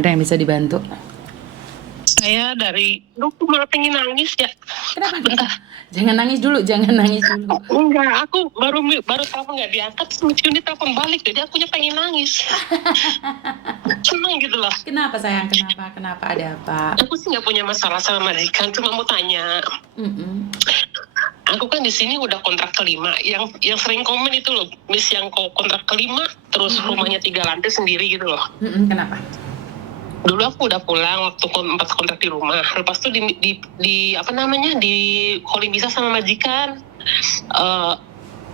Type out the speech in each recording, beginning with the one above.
Ada yang bisa dibantu? Saya lu malah pengen nangis ya. Kenapa? Bentar. Jangan nangis dulu. Enggak, aku baru telepon nggak diangkat, terus ini telepon balik, jadi akunya pengen nangis. Seneng gitu loh. Kenapa sayang? Kenapa? Ada apa? Aku sih nggak punya masalah sama majikan, cuma mau tanya. Aku kan di sini udah kontrak kelima, yang sering komen itu loh, Miss, yang kontrak kelima, terus rumahnya 3 lantai sendiri gitu loh. Kenapa? Dulu aku udah pulang waktu pas kontrak di rumah. Lepas itu di calling bisa sama majikan.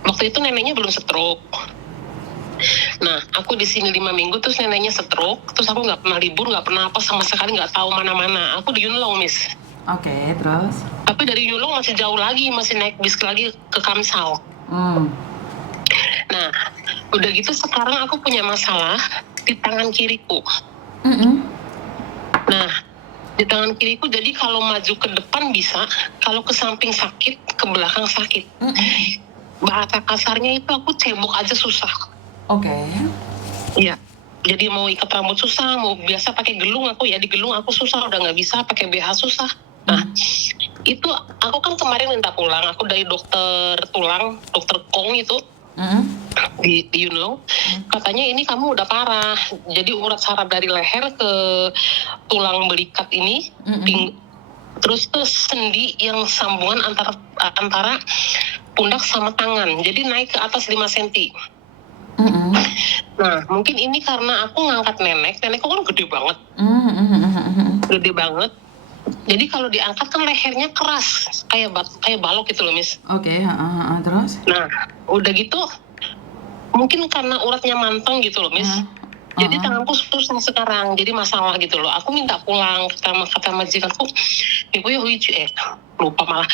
Waktu itu neneknya belum stroke. Nah, aku di sini 5 minggu terus neneknya stroke. Terus aku nggak pernah libur, nggak pernah apa sama sekali, nggak tahu mana-mana. Aku di Yunlong, Miss. Oke, terus? Tapi dari Yunlong masih jauh lagi, masih naik bis lagi ke Kamsal. Nah, udah gitu sekarang aku punya masalah di tangan kiriku. Nah, di tangan kiriku jadi kalau maju ke depan bisa, kalau ke samping sakit, ke belakang sakit. Bahasa kasarnya itu aku cebok aja susah. Oke. Iya. Jadi mau ikat rambut susah, mau biasa pakai gelung aku ya, di gelung aku susah, udah nggak bisa, pakai BH susah. Nah, itu aku kan kemarin minta pulang, aku dari dokter tulang, dokter Kong itu, di Yunlong, katanya ini kamu udah parah, jadi urat saraf dari leher ke tulang belikat ini, terus ke sendi yang sambungan antara pundak sama tangan, jadi naik ke atas 5 cm. Nah, mungkin ini karena aku ngangkat nenekku kan gede banget, gede banget. Jadi kalau diangkat kan lehernya keras, kayak balok gitu loh, Miss. Oke, terus? Nah, udah gitu, mungkin karena uratnya manteng gitu loh, Miss. Jadi tanganku susah sekarang, jadi masalah gitu loh. Aku minta pulang, kata majikanku, ibu ya lupa malah.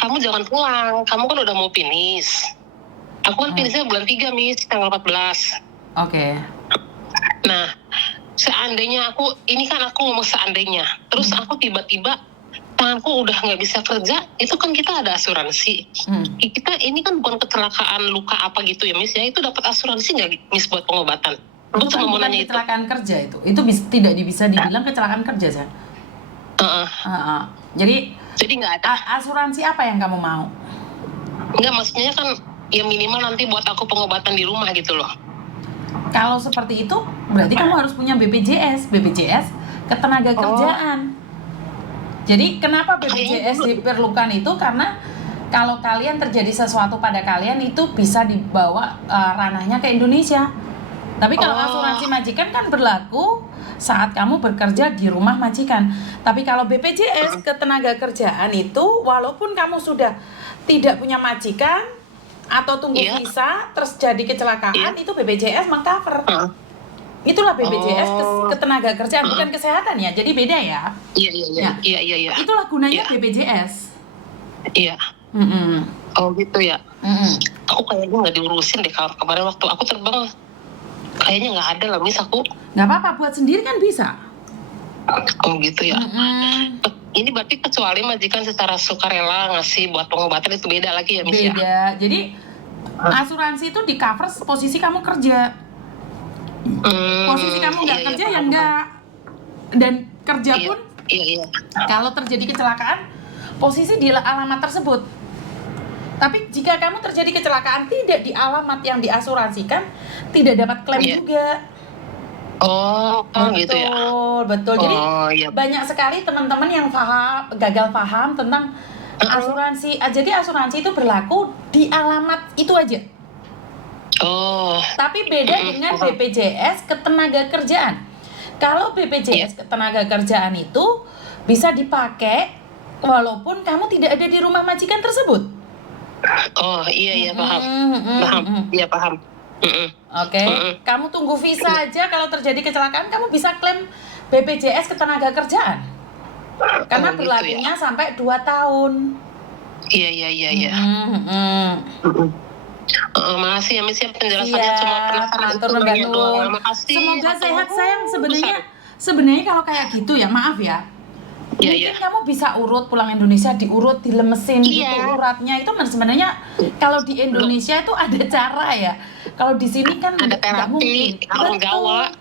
Kamu jangan pulang, kamu kan udah mau finish. Aku kan finishnya bulan 3, Miss, tanggal 14. Oke. Nah, seandainya aku ngomong seandainya, terus aku tiba-tiba tanganku udah nggak bisa kerja, itu kan kita ada asuransi. Kita ini kan bukan kecelakaan luka apa gitu ya, Miss, ya, itu dapat asuransi nggak, Miss, buat pengobatan? Itu kan bukan kecelakaan kerja itu tidak bisa dibilang kecelakaan kerja, San. Jadi nggak ada asuransi apa yang kamu mau? Nggak, maksudnya kan ya minimal nanti buat aku pengobatan di rumah gitu loh. Kalau seperti itu berarti kamu harus punya BPJS ketenaga kerjaan. Jadi kenapa BPJS diperlukan itu? Karena kalau kalian terjadi sesuatu pada kalian itu bisa dibawa ranahnya ke Indonesia. Tapi kalau asuransi majikan kan berlaku saat kamu bekerja di rumah majikan. Tapi kalau BPJS ketenaga kerjaan itu walaupun kamu sudah tidak punya majikan atau tunggu visa terus jadi kecelakaan, itu BPJS mengcover. Itulah BPJS ketenaga kerjaan, bukan kesehatan ya. Jadi beda ya. Iya. Itulah gunanya BPJS. Iya. Oh gitu ya. Aku kayaknya nggak diurusin deh kemarin waktu aku terbang. Kayaknya nggak ada lah, Miss, aku. Nggak apa-apa, buat sendiri kan bisa. Oh gitu ya. Ini berarti kecuali majikan secara sukarela ngasih buat pengobatan, itu beda lagi ya, Miss, ya? Beda. Jadi asuransi itu di cover posisi kamu kerja. Posisi kamu nggak kerja ya enggak. Dan kerja pun kalau terjadi kecelakaan posisi di alamat tersebut. Tapi jika kamu terjadi kecelakaan tidak di alamat yang diasuransikan, tidak dapat klaim juga. Betul, gitu ya. Betul. Jadi banyak sekali teman-teman yang gagal paham tentang asuransi. Jadi asuransi itu berlaku di alamat itu aja. Tapi beda dengan BPJS ketenaga kerjaan. Kalau BPJS ketenaga kerjaan itu bisa dipakai walaupun kamu tidak ada di rumah majikan tersebut. Paham. Iya, paham. Oke. Kamu tunggu visa aja, kalau terjadi kecelakaan kamu bisa klaim BPJS ketenaga kerjaan. Karena berlakunya sampai 2 tahun. Iya. Makasih ya, Miss, ya, penjelasannya. Cuma penasaran doang. Makasih. Semoga sehat, sayang. Sebenarnya kalau kayak gitu ya, maaf ya. Mungkin kamu bisa urut pulang Indonesia, diurut, dilemesin gitu uratnya. Itu sebenarnya kalau di Indonesia itu ada cara ya. Kalau di sini kan ada terapi orang Jawa.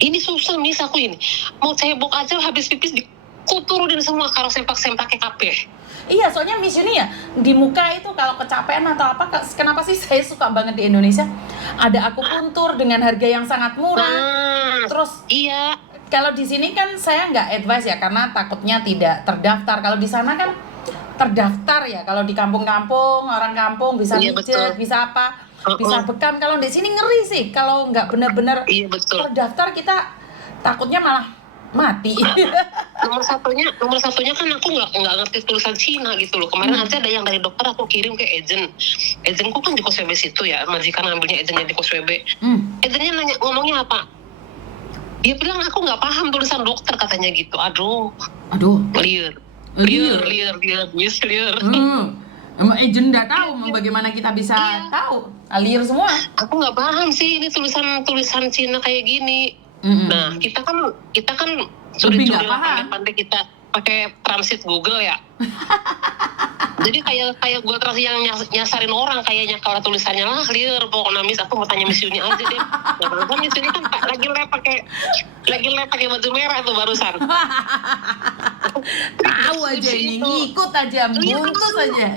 Ini susah Miss, aku ini mau cebok aja habis pipis dikuturunin semua karo sempak-sempake kabeh. Iya, soalnya Miss Yuni ya di muka itu kalau kecapean atau apa, kenapa sih saya suka banget di Indonesia ada akupuntur dengan harga yang sangat murah. Terus iya, kalau di sini kan saya nggak advice ya karena takutnya tidak terdaftar. Kalau di sana kan terdaftar ya. Kalau di kampung-kampung orang kampung bisa Iya, pijet, betul. bisa apa, bisa bekam. Kalau di sini ngeri sih. Kalau nggak benar-benar Iya, betul. terdaftar kita takutnya malah mati. Nomor satunya kan aku nggak ngerti tulisan Cina gitu loh. Kemarin aja ada yang dari dokter aku kirim ke agentku kan di Koswebe situ ya, majikan ngambilnya agentnya di Koswebe. Agentnya nanya ngomongnya apa, dia bilang aku nggak paham tulisan dokter katanya gitu. Aduh liar. Miss liar. Emang agent nggak tahu bagaimana kita bisa tahu, alir semua. Aku nggak paham sih ini tulisan Cina kayak gini. Nah kita kan Lebih curi-curi nggak lah paham. pandai kita pakai transit Google ya. Jadi kayak gue terus yang nyasarin orang kayaknya kalau tulisannya lah liar. Pokoknya Miss, aku mau tanya Miss Yuni aja deh. Nah, barusan Miss Yuni kan lagi live pakai baju merah tuh barusan. Tahu aja ini, ngikut aja, buntus aja.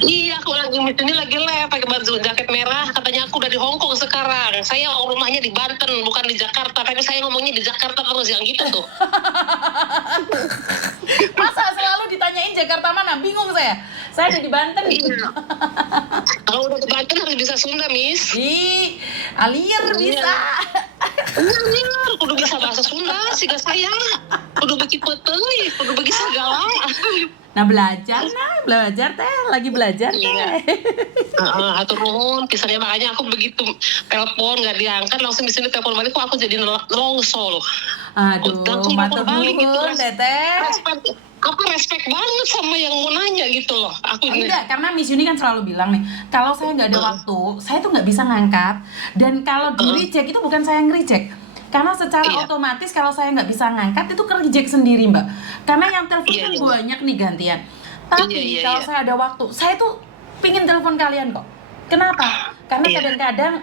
Iya, aku Miss Yuni lagi live pakai baju jaket merah. Katanya aku udah di Hong Kong sekarang. Saya rumahnya di Banten bukan di Jakarta. Tapi saya ngomongnya di Jakarta terus yang gitu tuh. Masa selalu ditanyain Jakarta mana? Bingung saya. Saya ada di Banten. Iya. Kalau udah di Banten harus bisa Sunda, Miss. Ih, alir bisa. Iya, kudu bisa bahasa Sunda sih gak saya. Kudu bikin peteuy, kudu bagi segala. Nah belajar teh, lagi belajar teh. Iya. Hatur nuhun, pisahnya makanya aku begitu telepon nggak diangkat langsung di sini telepon balik kok aku jadi nelongso loh. Aduh, Langsung matur telepon balik gitu. nuhun teteh. Respect banget sama yang mau nanya gitu loh. Aku ini. Enggak, karena Miss Yuni kan selalu bilang nih, kalau saya nggak ada waktu, saya tuh nggak bisa ngangkat. Dan kalau di reject itu bukan saya nge-reject. Karena secara otomatis kalau saya nggak bisa ngangkat itu ke-reject sendiri Mbak. Karena yang telepon kan banyak nih gantian. Tapi kalau saya ada waktu, saya tuh pingin telepon kalian kok. Kenapa? Karena kadang-kadang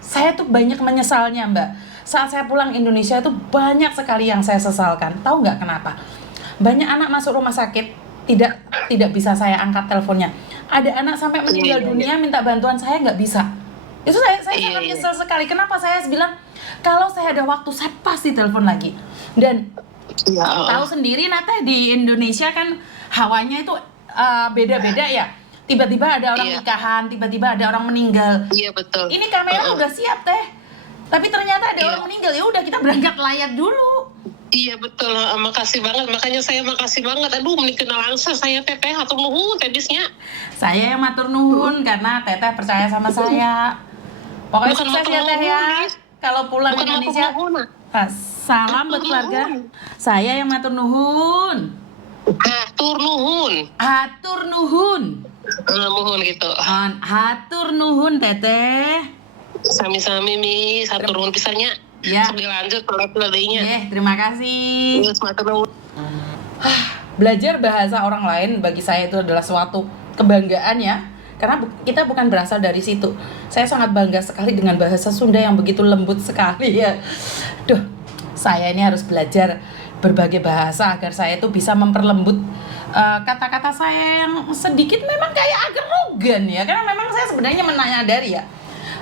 saya tuh banyak menyesalnya Mbak. Saat saya pulang Indonesia itu banyak sekali yang saya sesalkan. Tahu nggak kenapa? Banyak anak masuk rumah sakit tidak bisa saya angkat teleponnya. Ada anak sampai meninggal dunia minta bantuan saya nggak bisa. Itu saya sangat nyesel sekali. Kenapa saya bilang kalau saya ada waktu saya pasti telepon lagi. Dan tahu sendiri Nata di Indonesia kan hawanya itu beda-beda ya. Tiba-tiba ada orang nikahan, tiba-tiba ada orang meninggal. Iya betul. Ini kamera udah siap teh. Tapi ternyata ada orang meninggal, ya udah kita berangkat layar dulu. Iya betul, makasih banget. Makanya saya makasih banget. Aduh, menikena langsung saya teteh hatur nuhun tebisnya. Saya yang matur nuhun karena teteh percaya sama saya. Pokoknya Bukan sukses ya teh ya. Kalau pulang ke Indonesia. Salam buat keluarga. Saya yang matur nuhun. Hatur nuhun. Hatur nuhun. Nuhun gitu. Hatur nuhun teteh. Sami-sami Miss, hatur nuhun pisahnya. Ya. Sambil lanjut pelatihannya. Terima kasih. Matur nuhun. Belajar bahasa orang lain bagi saya itu adalah suatu kebanggaan ya. Karena kita bukan berasal dari situ. Saya sangat bangga sekali dengan bahasa Sunda yang begitu lembut sekali ya. Duh, saya ini harus belajar berbagai bahasa agar saya itu bisa memperlembut kata-kata saya yang sedikit memang kayak agak rogan ya. Karena memang saya sebenarnya menyadari ya.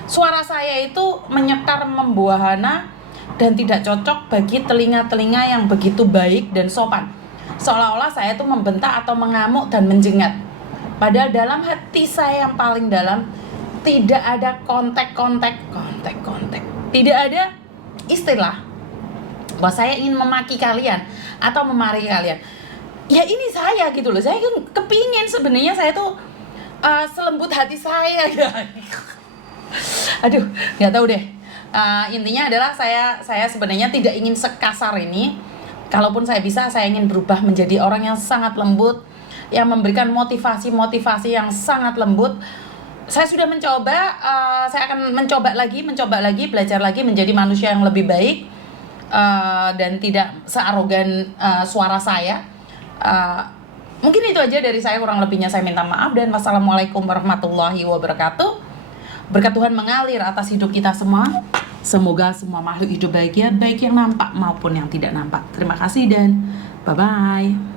Suara saya itu menyekar membuahana dan tidak cocok bagi telinga-telinga yang begitu baik dan sopan. Seolah-olah saya itu membentak atau mengamuk dan menjengat. Padahal dalam hati saya yang paling dalam tidak ada kontek. Tidak ada istilah bahwa saya ingin memaki kalian atau memarahi kalian. Ya ini saya gitu loh. Saya kan kepingin sebenarnya saya tuh selembut hati saya ya. Aduh, nggak tahu deh. Intinya adalah saya sebenarnya tidak ingin sekasar ini. Kalaupun saya bisa, saya ingin berubah menjadi orang yang sangat lembut, yang memberikan motivasi yang sangat lembut. Saya sudah mencoba, saya akan mencoba lagi, belajar lagi menjadi manusia yang lebih baik dan tidak searogan suara saya. Mungkin itu aja dari saya, kurang lebihnya saya minta maaf dan wassalamualaikum warahmatullahi wabarakatuh. Berkat Tuhan mengalir atas hidup kita semua. Semoga semua makhluk hidup bahagia, baik yang nampak maupun yang tidak nampak. Terima kasih dan bye-bye.